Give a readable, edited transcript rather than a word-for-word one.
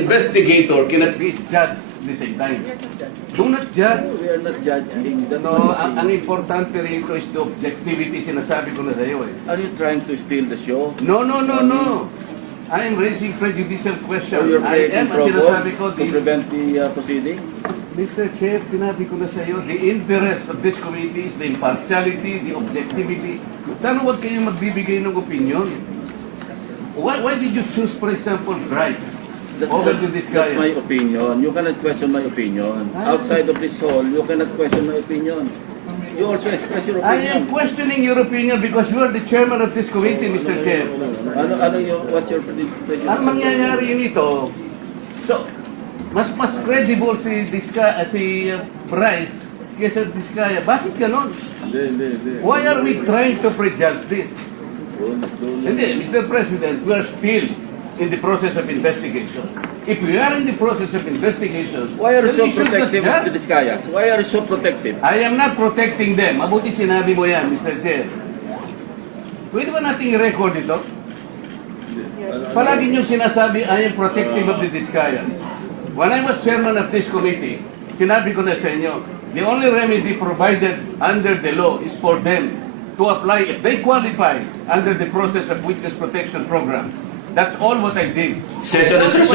investigator cannot be judged at the same time. Do not judge. We are not judging. That's No, my ang opinion. importante rito is the objectivity, sinasabi ko na sa'yo eh. Are you trying to steal the show? No, no, no, no. I am raising prejudicial Or question. you're I creating am, ang sinasabi ko, trouble to prevent the proceeding? Mr. Chair, sinabi ko na sa iyo, the interest of this committee is the impartiality, the objectivity. Sana huwag kayong magbibigay ng opinion. Why did you choose, for example, Bryce over to this guy? That's my opinion. You cannot question my opinion. Outside of this hall, you cannot question my opinion. You also express your I am opinion. questioning your opinion because you are the chairman of this committee, Mr. Chair. What's your prediction? Ang mangyayari nito, so, mas credible si Bryce kaysa Diskaya. Bakit ganon? Hindi. Why are we trying to prejudge this? Don't. Hindi, Mr. President, we are still in the process of investigation. If we are in the process of investigation, Why are you then so we should not protective of the judge. Discayas? Why are you so protective? I am not protecting them. Mabuti sinabi mo yan, Mr. Chair. Pwede ba nating i-record ito? Palagi niyo sinasabi, I am protective of the Discayas. When I was chairman of this committee, sinabi ko na sa inyo, the only remedy provided under the law is for them to apply if they qualify under the process of witness protection program. That's all what I did. Session is resumed.